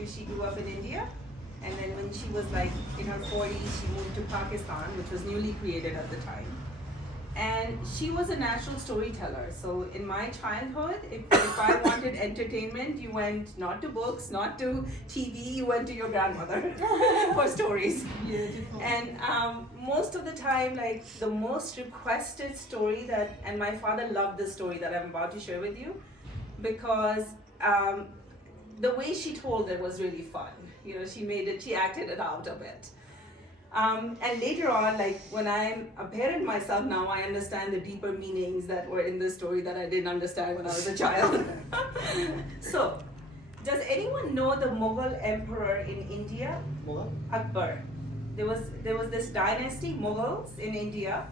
you, she grew up in India. And then when she was like in her 40s, she moved to Pakistan, which was newly created at the time. And she was a natural storyteller. So in my childhood, if I wanted entertainment, you went not to books, not to TV, you went to your grandmother for stories. Beautiful. And most of the time, like the most requested story that, and my father loved this story that I'm about to share with you, because the way she told it was really fun. You know, she acted it out a bit. And later on, like when I'm a parent myself now, I understand the deeper meanings that were in this story that I didn't understand when I was a child. So, does anyone know the Mughal emperor in India? Mughal? Akbar. There was this dynasty, Mughals in India,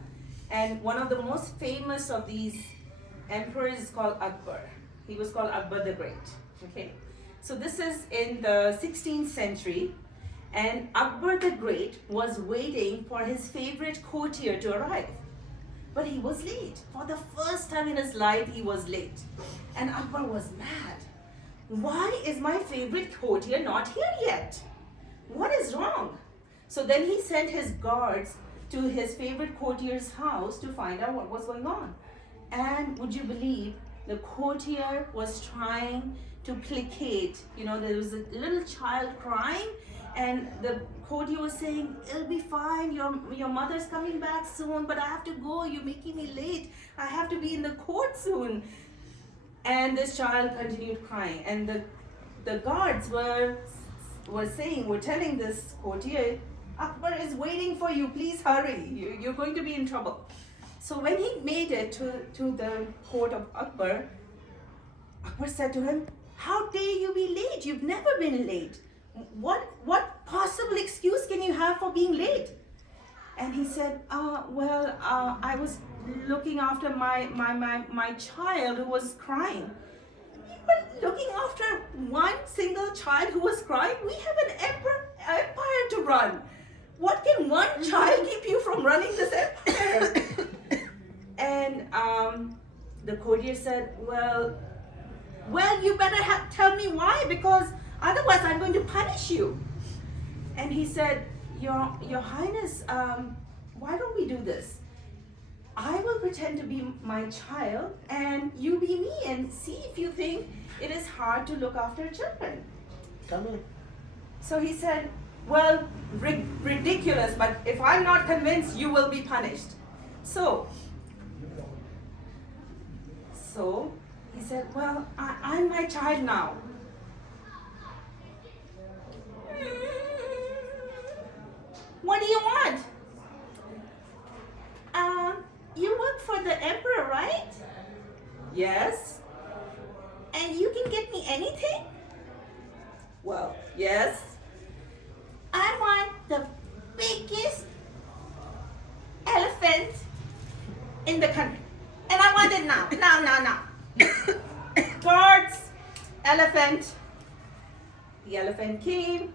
and one of the most famous of these emperors is called Akbar. He was called Akbar the Great. Okay, so this is in the 16th century. And Akbar the Great was waiting for his favorite courtier to arrive. But he was late. For the first time in his life, he was late. And Akbar was mad. Why is my favorite courtier not here yet? What is wrong? So then he sent his guards to his favorite courtier's house to find out what was going on. And would you believe, the courtier was trying to placate. You know, there was a little child crying, and the courtier was saying, it'll be fine, your mother's coming back soon, but I have to go, you're making me late. I have to be in the court soon. And this child continued crying. And the guards were telling this courtier, Akbar is waiting for you, please hurry, you're going to be in trouble. So when he made it to the court of Akbar, Akbar said to him, how dare you be late? You've never been late. What possible excuse can you have for being late? And he said, I was looking after my child who was crying. You were looking after one single child who was crying? We have an empire to run. What can one child keep you from running this empire? And the courtier said, well, you better tell me why, because otherwise I'm going to punish you. And he said, Your Highness, why don't we do this? I will pretend to be my child and you be me, and see if you think it is hard to look after children. Come on. So he said, well, ridiculous, but if I'm not convinced, you will be punished. So he said, well, I'm my child now. What do you want? You work for the emperor, right? Yes. And you can get me anything? Well, yes. I want the biggest elephant in the country. And I want it now. Now. Guards, elephant. The elephant came.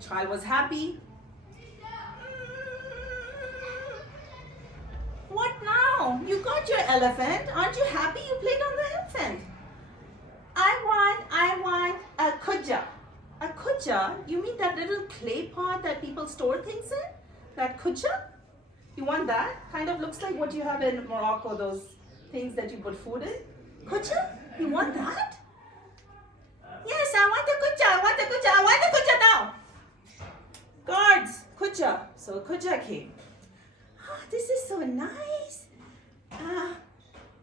Child was happy. What now? You got your elephant. Aren't you happy you played on the elephant? I want a Kujja. A Kujja? You mean that little clay pot that people store things in? That Kujja? You want that? Kind of looks like what you have in Morocco, those things that you put food in. Kujja? You want that? Yes, I want the Kujja. I want the Kujja now. Guards, Kujja. So Kujja came. Oh, this is so nice.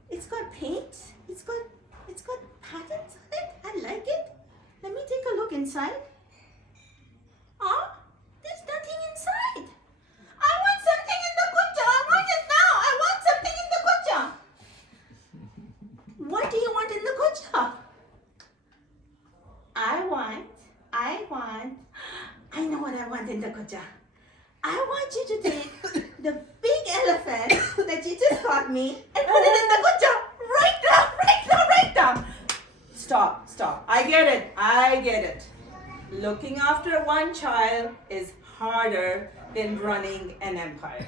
It's got paint. It's got patterns on it. I like it. Let me take a look inside. Oh, there's nothing inside. I want something in the Kujja. I want it now. I want something in the Kujja. What do you want in the Kujja? I know what I want in the Kujja. I want you to take the big elephant that you just got me and put it in the Kujja. Right now. Stop. I get it. Looking after one child is harder than running an empire.